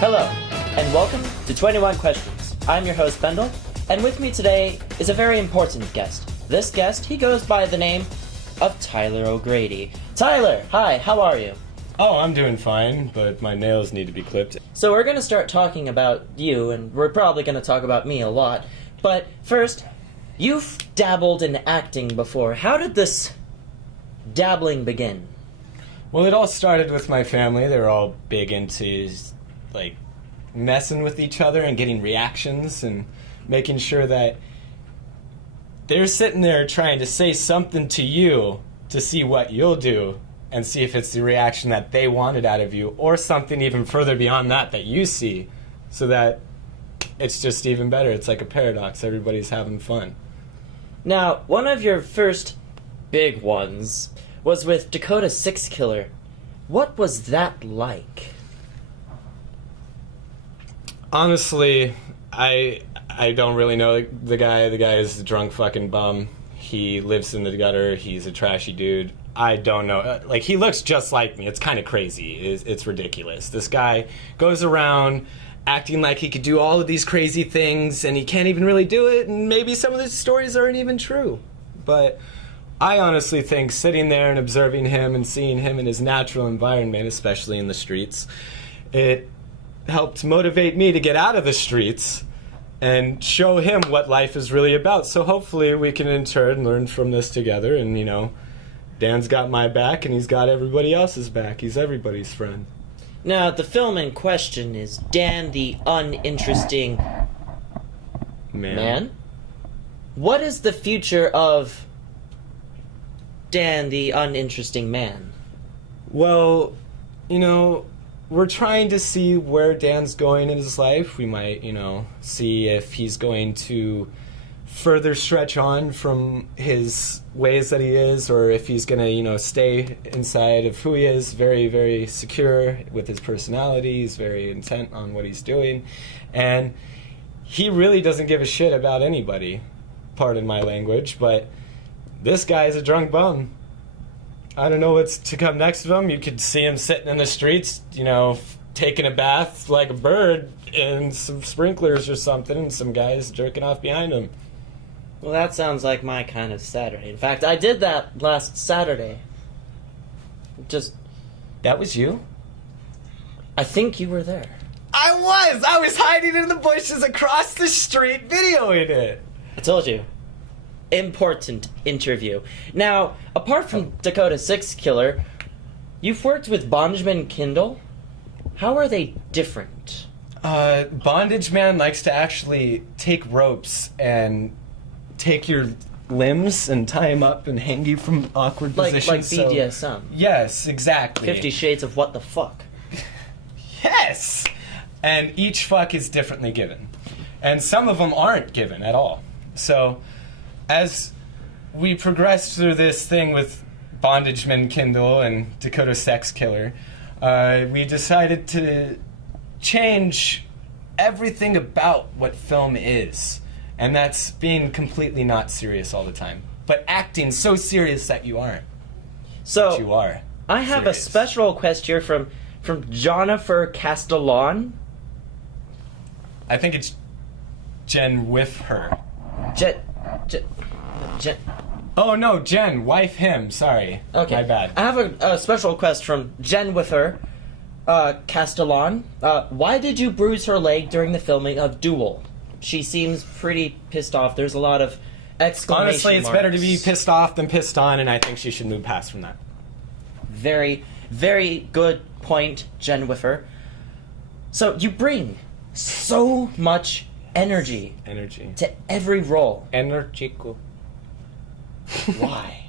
Hello, and welcome to 21 Questions. I'm your host, Kindel, and with me today is a very important guest. This guest, he goes by the name of Tyler O'Grady. Tyler, hi, how are you? Oh, I'm doing fine, but my nails need to be clipped. So we're going to start talking about you, and we're probably going to talk about me a lot. But first, you've dabbled in acting before. How did this dabbling begin? Well, it all started with my family. They were all big into, like, messing with each other and getting reactions and making sure that they're sitting there trying to say something to you to see what you'll do and see if it's the reaction that they wanted out of you or something even further beyond that you see, so that it's just even better. It's like a paradox. Everybody's having fun. Now, one of your first big ones was with Dakota Six Killer. What was that like? Honestly, I don't really know the guy. The guy is a drunk fucking bum. He lives in the gutter. He's a trashy dude. I don't know. Like, he looks just like me. It's kind of crazy. It's ridiculous. This guy goes around acting like he could do all of these crazy things, and he can't even really do it, and maybe some of the stories aren't even true. But I honestly think sitting there and observing him and seeing him in his natural environment, especially in the streets, it helped motivate me to get out of the streets and show him what life is really about. So hopefully we can in turn learn from this together, and, you know, Dan's got my back and he's got everybody else's back. He's everybody's friend. Now, the film in question is Dan the Uninteresting Man? What is the future of Dan the Uninteresting Man? Well, you know, we're trying to see where Dan's going in his life. We might, you know, see if he's going to further stretch on from his ways that he is, or if he's going to, you know, stay inside of who he is, very, very secure with his personality. He's very intent on what he's doing. And he really doesn't give a shit about anybody, pardon my language, but this guy is a drunk bum. I don't know what's to come next of him. You could see him sitting in the streets, you know, taking a bath like a bird in some sprinklers or something, and some guys jerking off behind him. Well, that sounds like my kind of Saturday. In fact, I did that last Saturday. That was you? I think you were there. I was hiding in the bushes across the street videoing it. I told you. Important interview. Now, apart from Dakota Six Killer, you've worked with Bondageman Kindel. How are they different? Bondage Man likes to actually take ropes and take your limbs and tie them up and hang you from awkward positions. Like BDSM. Yes, exactly. 50 Shades of what the fuck. Yes! And each fuck is differently given. And some of them aren't given at all. So, as we progressed through this thing with Bondageman Kindel and Dakota Sex Killer, we decided to change everything about what film is. And that's being completely not serious all the time, but acting so serious that you aren't. So, but you are. I have a special request here from Jennifer Castellon. I think it's Jen with her. Jen. Oh no, Jen, wife him. Sorry. Okay. My bad. I have a special request from Jen with her, Castellon. Why did you bruise her leg during the filming of Duel? She seems pretty pissed off. There's a lot of exclamation Honestly, it's marks. better to be pissed off than pissed on, and I think she should move past from that. Very, very good point, Jen Wiffer. So you bring so much energy to every role. Energico. Why?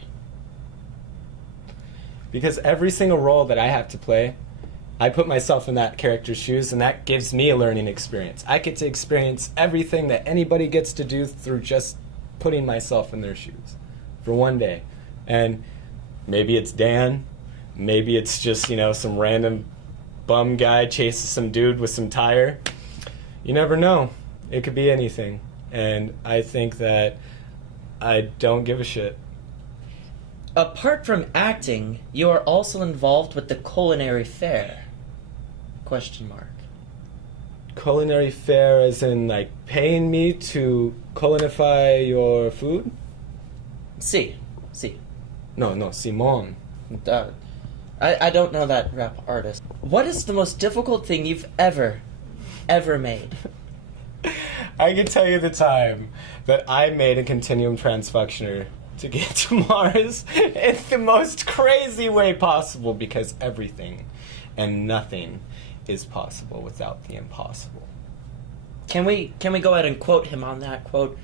Because every single role that I have to play, I put myself in that character's shoes, and that gives me a learning experience. I get to experience everything that anybody gets to do through just putting myself in their shoes for one day. And maybe it's Dan, maybe it's just, you know, some random bum guy chases some dude with some tire. You never know. It could be anything. And I think that I don't give a shit. Apart from acting, you are also involved with the culinary fair. Question mark. Culinary fare as in, like, paying me to culinify your food? Si. No, Simon. I don't know that rap artist. What is the most difficult thing you've ever made? I can tell you the time that I made a continuum transfunctioner to get to Mars in the most crazy way possible, because everything and nothing is possible without the impossible. Can we go ahead and quote him on that quote?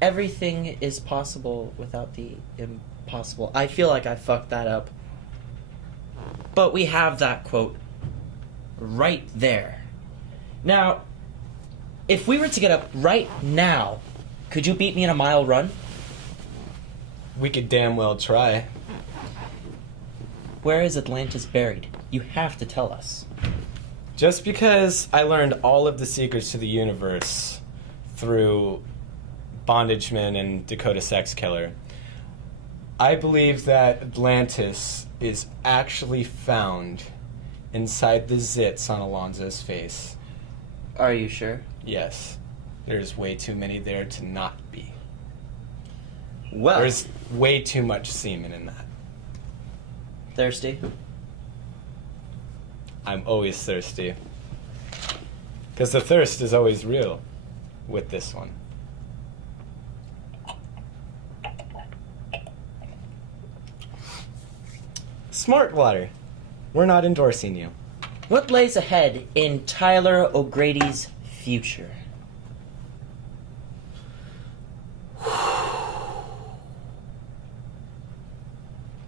Everything is possible without the impossible. I feel like I fucked that up. But we have that quote right there. Now, if we were to get up right now, could you beat me in a mile run? We could damn well try. Where is Atlantis buried? You have to tell us. Just because I learned all of the secrets to the universe through Bondageman and Dakota Sex Killer, I believe that Atlantis is actually found inside the zits on Alonzo's face. Are you sure? Yes. There's way too many there to not be. Well, There's way too much semen in that. thirsty? I'm always thirsty. Because the thirst is always real with this one. Smart water. We're not endorsing you. What lays ahead in Tyler O'Grady's future?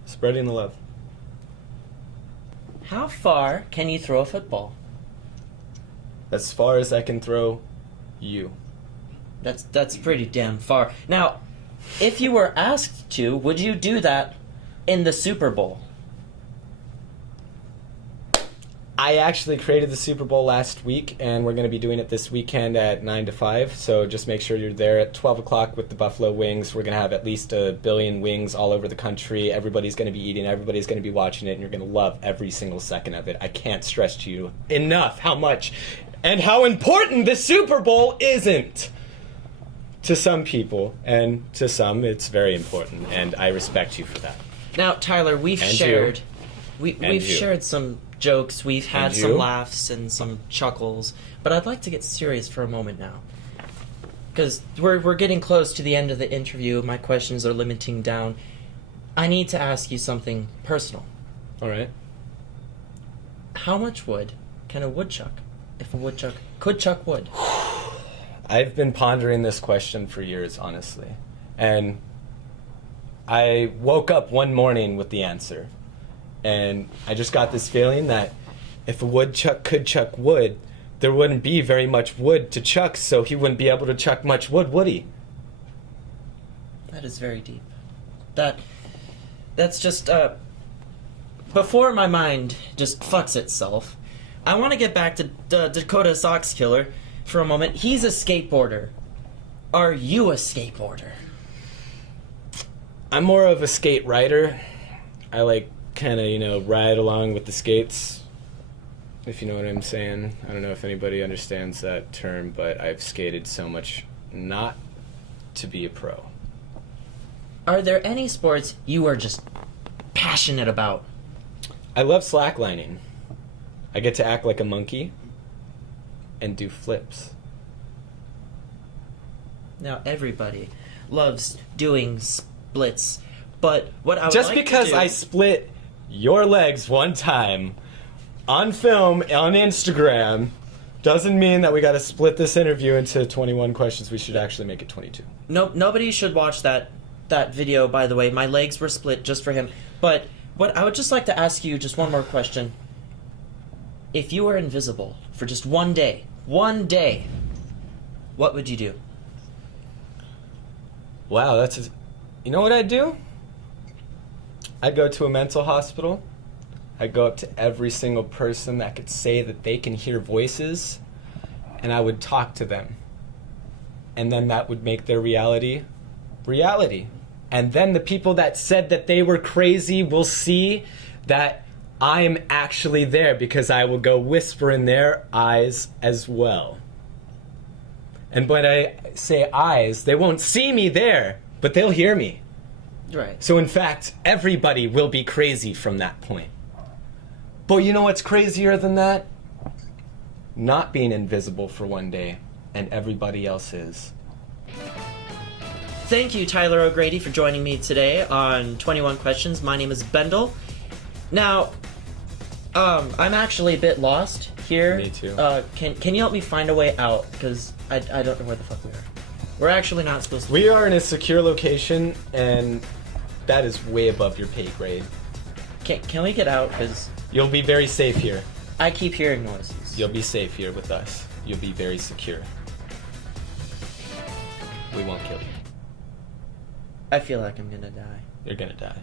Spreading the love. How far can you throw a football? As far as I can throw you. That's pretty damn far. Now, if you were asked to, would you do that in the Super Bowl? I actually created the Super Bowl last week, and we're going to be doing it this weekend at 9 to 5, so just make sure you're there at 12 o'clock with the Buffalo Wings. We're going to have at least 1 billion wings all over the country. Everybody's going to be eating, everybody's going to be watching it, and you're going to love every single second of it. I can't stress to you enough how much and how important the Super Bowl isn't to some people, and to some it's very important, and I respect you for that. Now, Tyler, we've And shared you. we've shared some jokes, we've had And some you. laughs and some chuckles, but I'd like to get serious for a moment now. Because we're getting close to the end of the interview, my questions are limiting down. I need to ask you something personal. All right. How much wood can a woodchuck, if a woodchuck could chuck wood? I've been pondering this question for years, honestly. And I woke up one morning with the answer. And I just got this feeling that if a woodchuck could chuck wood, there wouldn't be very much wood to chuck, so he wouldn't be able to chuck much wood, would he? That is very deep. That's just, before my mind just fucks itself, I want to get back to Dakota Sox Killer for a moment. He's a skateboarder. Are you a skateboarder? I'm more of a skate rider. I like kind of, ride along with the skates, if you know what I'm saying. I don't know if anybody understands that term, but I've skated so much not to be a pro. Are there any sports you are just passionate about? I love slacklining. I get to act like a monkey and do flips. Now, everybody loves doing splits, but what I would Just like because to do... I split your legs one time on film on Instagram doesn't mean that we got to split this interview into 21 questions. We should actually make it 22. Nobody should watch that video, by the way. My legs were split just for him. But what I would just like to ask you just one more question. If you were invisible for just one day, what would you do? Wow, you know what I'd do? I'd go to a mental hospital. I'd go up to every single person that could say that they can hear voices, and I would talk to them. And then that would make their reality. And then the people that said that they were crazy will see that I'm actually there because I will go whisper in their eyes as well. And when I say eyes, they won't see me there, but they'll hear me. Right. So in fact, everybody will be crazy from that point. But you know what's crazier than that? Not being invisible for one day, and everybody else is. Thank you, Tyler O'Grady, for joining me today on 21 Questions. My name is Bendel. Now, I'm actually a bit lost here. Me too. Can you help me find a way out? Because I don't know where the fuck we are. We're actually not supposed to. We are in a secure location, and that is way above your pay grade. Can we get out? Because You'll be very safe here. I keep hearing noises. You'll be safe here with us. You'll be very secure. We won't kill you. I feel like I'm gonna die. You're gonna die.